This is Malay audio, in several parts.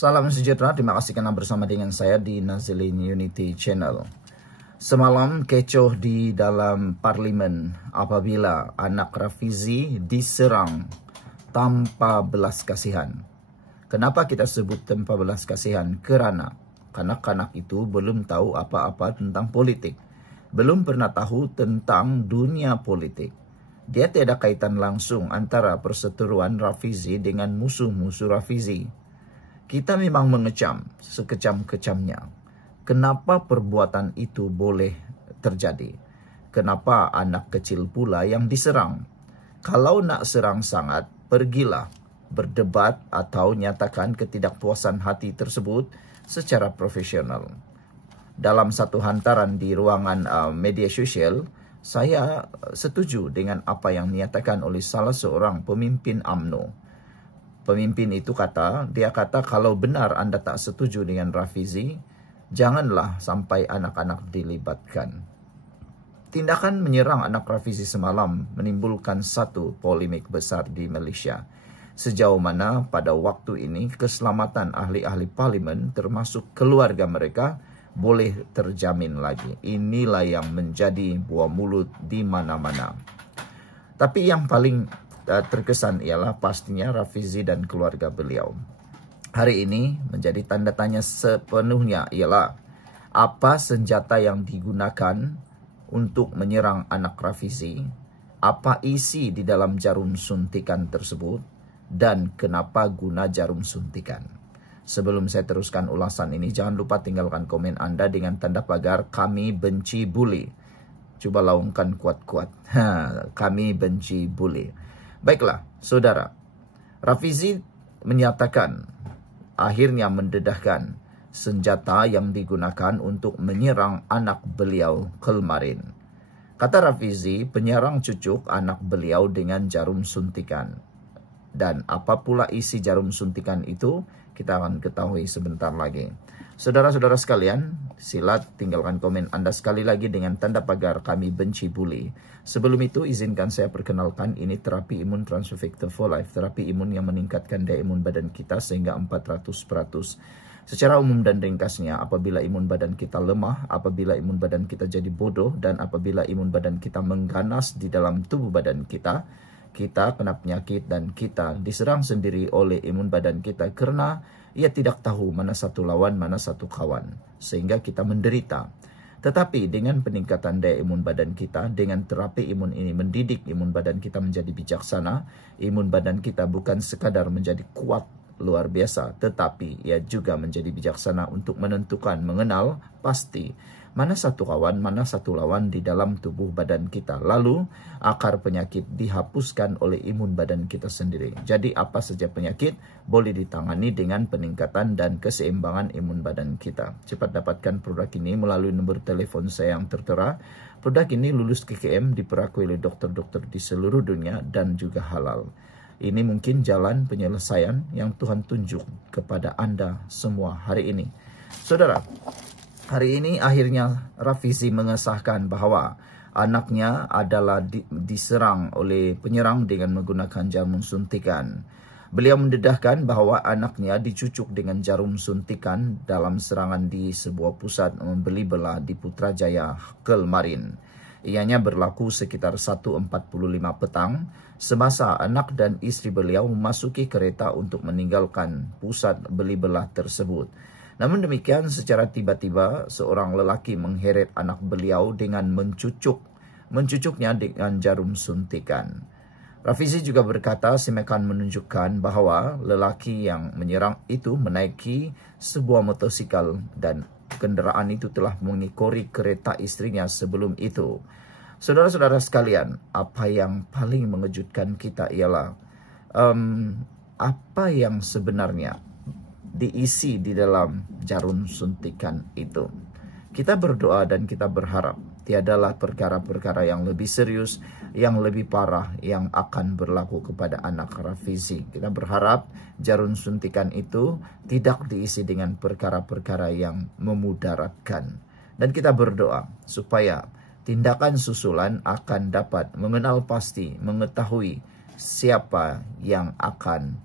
Salam sejahtera, terima kasih karena bersama dengan saya di Nazilin Unity Channel. Semalam kecoh di dalam parlimen apabila anak Rafizi diserang tanpa belas kasihan. Kenapa kita sebut tanpa belas kasihan? Kerana kanak-kanak itu belum tahu apa-apa tentang politik. Belum pernah tahu tentang dunia politik. Dia tiada kaitan langsung antara perseteruan Rafizi dengan musuh-musuh Rafizi. Kita memang mengecam sekecam-kecamnya. Kenapa perbuatan itu boleh terjadi? Kenapa anak kecil pula yang diserang? Kalau nak serang sangat, pergilah berdebat atau nyatakan ketidakpuasan hati tersebut secara profesional. Dalam satu hantaran di ruangan media sosial, saya setuju dengan apa yang dinyatakan oleh salah seorang pemimpin UMNO. Pemimpin itu dia kata kalau benar Anda tak setuju dengan Rafizi, janganlah sampai anak-anak dilibatkan. Tindakan menyerang anak Rafizi semalam menimbulkan satu polemik besar di Malaysia. Sejauh mana pada waktu ini keselamatan ahli-ahli parlimen termasuk keluarga mereka boleh terjamin lagi. Inilah yang menjadi buah mulut di mana-mana. Tapi yang paling terkesan ialah pastinya Rafizi dan keluarga beliau. Hari ini menjadi tanda tanya sepenuhnya ialah apa senjata yang digunakan untuk menyerang anak Rafizi, apa isi di dalam jarum suntikan tersebut, dan kenapa guna jarum suntikan. Sebelum saya teruskan ulasan ini, jangan lupa tinggalkan komen Anda dengan tanda pagar kami benci bully. Coba laungkan kuat-kuat. Kami benci bully. Baiklah, saudara. Rafizi menyatakan akhirnya mendedahkan senjata yang digunakan untuk menyerang anak beliau kemarin. Kata Rafizi, penyerang cucuk anak beliau dengan jarum suntikan. Dan apa pula isi jarum suntikan itu, kita akan ketahui sebentar lagi. Saudara-saudara sekalian, silat tinggalkan komen Anda sekali lagi dengan tanda pagar kami benci bully. Sebelum itu, izinkan saya perkenalkan ini terapi imun Transfer Factor for Life. Terapi imun yang meningkatkan daya imun badan kita sehingga 400%. Secara umum dan ringkasnya, apabila imun badan kita lemah, apabila imun badan kita jadi bodoh, dan apabila imun badan kita mengganas di dalam tubuh badan kita kena penyakit dan kita diserang sendiri oleh imun badan kita karena ia tidak tahu mana satu lawan, mana satu kawan. Sehingga kita menderita. Tetapi dengan peningkatan daya imun badan kita, dengan terapi imun ini mendidik imun badan kita menjadi bijaksana. Imun badan kita bukan sekadar menjadi kuat luar biasa, tetapi ia juga menjadi bijaksana untuk menentukan, mengenal pasti mana satu kawan, mana satu lawan di dalam tubuh badan kita. Lalu akar penyakit dihapuskan oleh imun badan kita sendiri. Jadi apa saja penyakit boleh ditangani dengan peningkatan dan keseimbangan imun badan kita. Cepat dapatkan produk ini melalui nomor telepon saya yang tertera. Produk ini lulus KKM, diperakui oleh dokter-dokter di seluruh dunia dan juga halal. Ini mungkin jalan penyelesaian yang Tuhan tunjuk kepada Anda semua hari ini. Saudara, hari ini akhirnya Rafizi mengesahkan bahwa anaknya adalah diserang oleh penyerang dengan menggunakan jarum suntikan. Beliau mendedahkan bahwa anaknya dicucuk dengan jarum suntikan dalam serangan di sebuah pusat membeli belah di Putrajaya kemarin. Ianya berlaku sekitar 1.45 petang semasa anak dan istri beliau memasuki kereta untuk meninggalkan pusat beli belah tersebut. Namun demikian, secara tiba-tiba seorang lelaki mengheret anak beliau dengan mencucuknya dengan jarum suntikan. Rafizi juga berkata semekan menunjukkan bahwa lelaki yang menyerang itu menaiki sebuah motosikal dan kenderaan itu telah mengikori kereta istrinya sebelum itu. Saudara-saudara sekalian, apa yang paling mengejutkan kita ialah apa yang sebenarnya diisi di dalam jarum suntikan itu. Kita berdoa dan kita berharap tiadalah perkara-perkara yang lebih serius, yang lebih parah yang akan berlaku kepada anak Rafizi. Kita berharap jarum suntikan itu tidak diisi dengan perkara-perkara yang memudaratkan. Dan kita berdoa supaya tindakan susulan akan dapat mengenal pasti, mengetahui siapa yang akan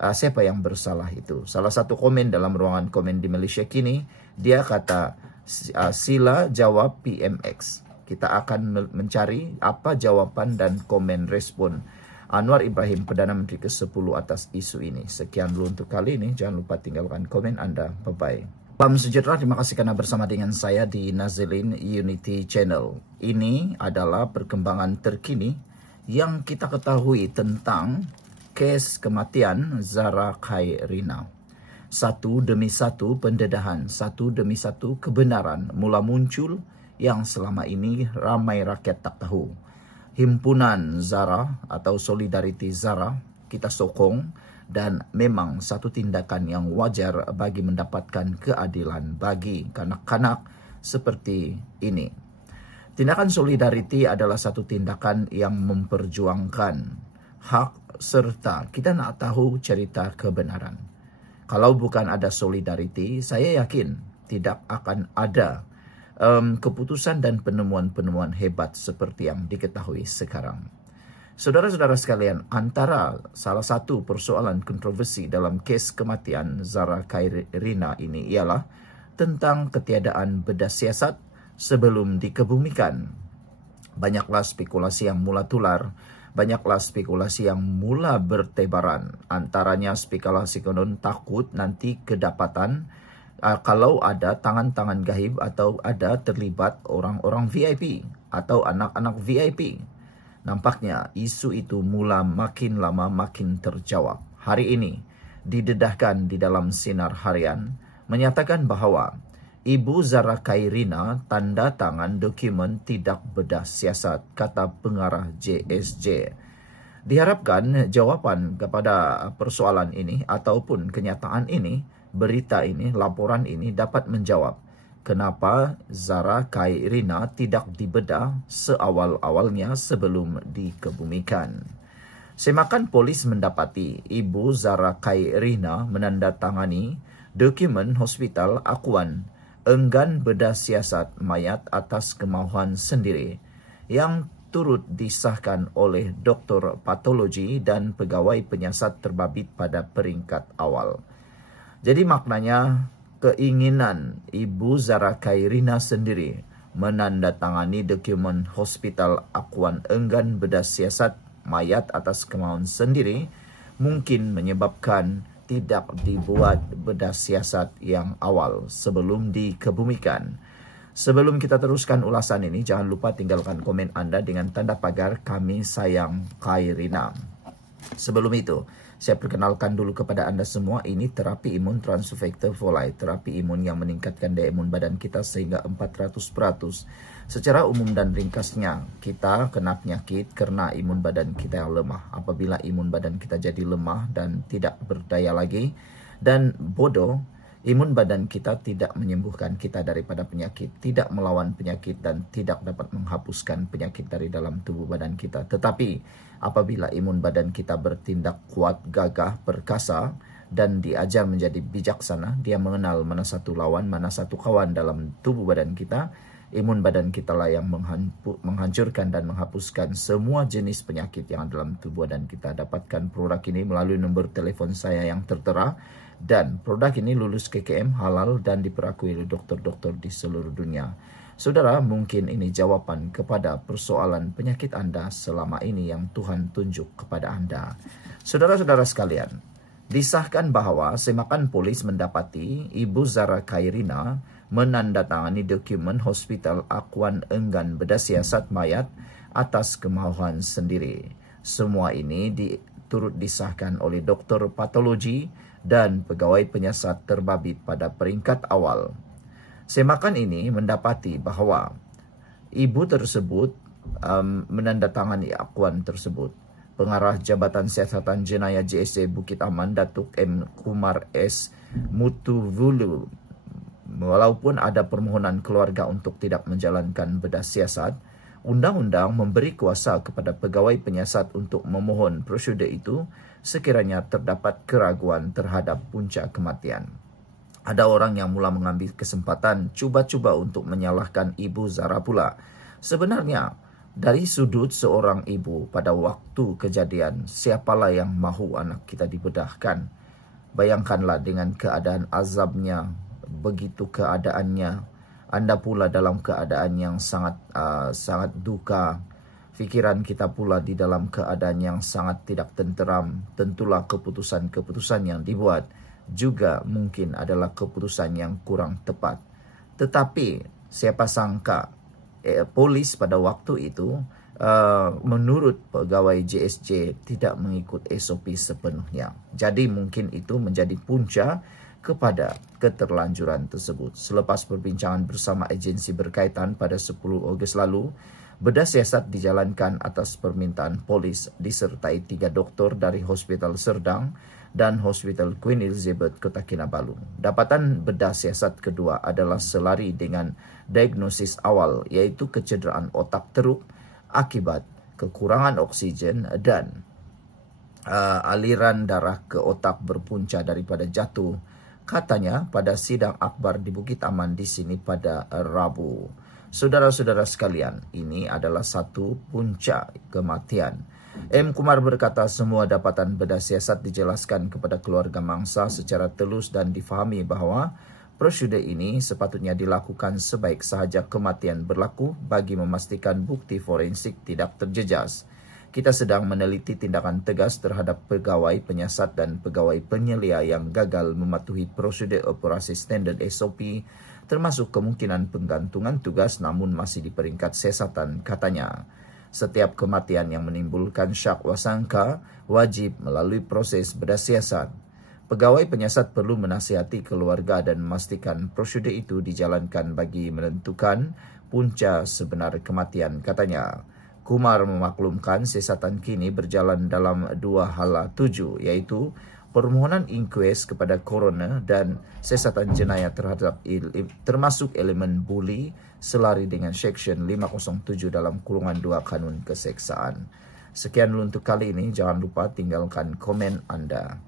siapa yang bersalah itu. Salah satu komen dalam ruangan komen di Malaysia kini, dia kata, sila jawab PMX. Kita akan mencari apa jawapan dan komen respon Anwar Ibrahim, Perdana Menteri ke-10 atas isu ini. Sekian dulu untuk kali ini. Jangan lupa tinggalkan komen Anda. Bye-bye. Salam sejahtera, terima kasih karena bersama dengan saya di Nazilin Unity Channel. Ini adalah perkembangan terkini yang kita ketahui tentang kes kematian Zara Khairina. Satu demi satu pendedahan, satu demi satu kebenaran mula muncul yang selama ini ramai rakyat tak tahu. Himpunan Zara atau Solidariti Zara kita sokong, dan memang satu tindakan yang wajar bagi mendapatkan keadilan bagi kanak-kanak seperti ini. Tindakan solidariti adalah satu tindakan yang memperjuangkan hak serta kita nak tahu cerita kebenaran. Kalau bukan ada solidariti, saya yakin tidak akan ada keputusan dan penemuan-penemuan hebat seperti yang diketahui sekarang. Saudara-saudara sekalian, antara salah satu persoalan kontroversi dalam kes kematian Zara Khairina ini ialah tentang ketiadaan bedah siasat sebelum dikebumikan. Banyaklah spekulasi yang mula tular, banyaklah spekulasi yang mula bertebaran. Antaranya spekulasi konon takut nanti kedapatan kalau ada tangan-tangan gaib atau ada terlibat orang-orang VIP atau anak-anak VIP. Nampaknya isu itu mula makin lama makin terjawab. Hari ini didedahkan di dalam sinar harian menyatakan bahawa Ibu Zara Khairina tanda tangan dokumen tidak bedah siasat, kata pengarah JSJ. Diharapkan jawapan kepada persoalan ini ataupun kenyataan ini, berita ini, laporan ini dapat menjawab kenapa Zara Khairina tidak dibedah seawal-awalnya sebelum dikebumikan. Semakan polis mendapati Ibu Zara Khairina menandatangani dokumen hospital akuan enggan bedah siasat mayat atas kemahuan sendiri yang turut disahkan oleh doktor patologi dan pegawai penyiasat terbabit pada peringkat awal. Jadi maknanya keinginan Ibu Zara Khairina sendiri menandatangani dokumen hospital akuan enggan bedah siasat mayat atas kemahuan sendiri mungkin menyebabkan tidak dibuat bedah siasat yang awal sebelum dikebumikan. Sebelum kita teruskan ulasan ini, jangan lupa tinggalkan komen Anda dengan tanda pagar kami sayang Khairina. Sebelum itu, saya perkenalkan dulu kepada Anda semua, ini terapi imun transfer factor folate, terapi imun yang meningkatkan daya imun badan kita sehingga 400%. Secara umum dan ringkasnya, kita kena penyakit karena imun badan kita yang lemah. Apabila imun badan kita jadi lemah dan tidak berdaya lagi dan bodoh, imun badan kita tidak menyembuhkan kita daripada penyakit, tidak melawan penyakit dan tidak dapat menghapuskan penyakit dari dalam tubuh badan kita. Tetapi apabila imun badan kita bertindak kuat, gagah, perkasa dan diajar menjadi bijaksana, dia mengenal mana satu lawan, mana satu kawan dalam tubuh badan kita. Imun badan kita lah yang menghancurkan dan menghapuskan semua jenis penyakit yang ada dalam tubuh badan kita. Dapatkan produk ini melalui nombor telefon saya yang tertera. Dan produk ini lulus KKM, halal dan diperakui oleh dokter-dokter di seluruh dunia. Saudara, mungkin ini jawapan kepada persoalan penyakit Anda selama ini yang Tuhan tunjuk kepada Anda. Saudara-saudara sekalian, disahkan bahawa semakan polis mendapati Ibu Zara Khairina menandatangani dokumen hospital akuan enggan bedah siasat mayat atas kemahuan sendiri. Semua ini turut disahkan oleh doktor patologi dan pegawai penyiasat terbabit pada peringkat awal. Semakan ini mendapati bahawa ibu tersebut menandatangani akuan tersebut. Pengarah Jabatan Siasatan Jenayah JSJ Bukit Aman, Datuk M. Kumar S. Mutuvulu, walaupun ada permohonan keluarga untuk tidak menjalankan bedah siasat, undang-undang memberi kuasa kepada pegawai penyiasat untuk memohon prosedur itu sekiranya terdapat keraguan terhadap punca kematian. Ada orang yang mula mengambil kesempatan cuba-cuba untuk menyalahkan Ibu Zara pula. Sebenarnya, Dari sudut seorang ibu pada waktu kejadian, siapalah yang mahu anak kita dibedahkan? Bayangkanlah dengan keadaan azabnya, begitu keadaannya. Anda pula dalam keadaan yang sangat duka. Fikiran kita pula di dalam keadaan yang sangat tidak tenteram. Tentulah keputusan-keputusan yang dibuat juga mungkin adalah keputusan yang kurang tepat. Tetapi siapa sangka polis pada waktu itu menurut pegawai JSJ tidak mengikut SOP sepenuhnya. Jadi mungkin itu menjadi punca kepada keterlanjuran tersebut. Selepas perbincangan bersama agensi berkaitan pada 10 Ogos lalu, bedah siasat dijalankan atas permintaan polis disertai 3 doktor dari Hospital Serdang dan Hospital Queen Elizabeth Kota Kinabalu. Dapatan bedah siasat kedua adalah selari dengan diagnosis awal, yaitu kecederaan otak teruk akibat kekurangan oksigen dan aliran darah ke otak berpunca daripada jatuh, katanya pada sidang akbar di Bukit Aman di sini pada Rabu. Saudara-saudara sekalian, ini adalah satu puncak kematian. M. Kumar berkata semua dapatan bedah siasat dijelaskan kepada keluarga mangsa secara telus dan difahami bahawa prosedur ini sepatutnya dilakukan sebaik sahaja kematian berlaku bagi memastikan bukti forensik tidak terjejas. Kita sedang meneliti tindakan tegas terhadap pegawai penyiasat dan pegawai penyelia yang gagal mematuhi prosedur operasi standard SOP, termasuk kemungkinan penggantungan tugas namun masih di peringkat siasatan, katanya. Setiap kematian yang menimbulkan syak wasangka wajib melalui proses bedah siasat. Pegawai penyiasat perlu menasihati keluarga dan memastikan prosedur itu dijalankan bagi menentukan punca sebenar kematian, katanya. Kumar memaklumkan siasatan kini berjalan dalam 2 hala tuju, iaitu permohonan inkues kepada coroner dan siasatan jenayah termasuk elemen buli selari dengan Seksyen 507 dalam kurungan 2 Kanun Keseksaan. Sekian dulu untuk kali ini. Jangan lupa tinggalkan komen Anda.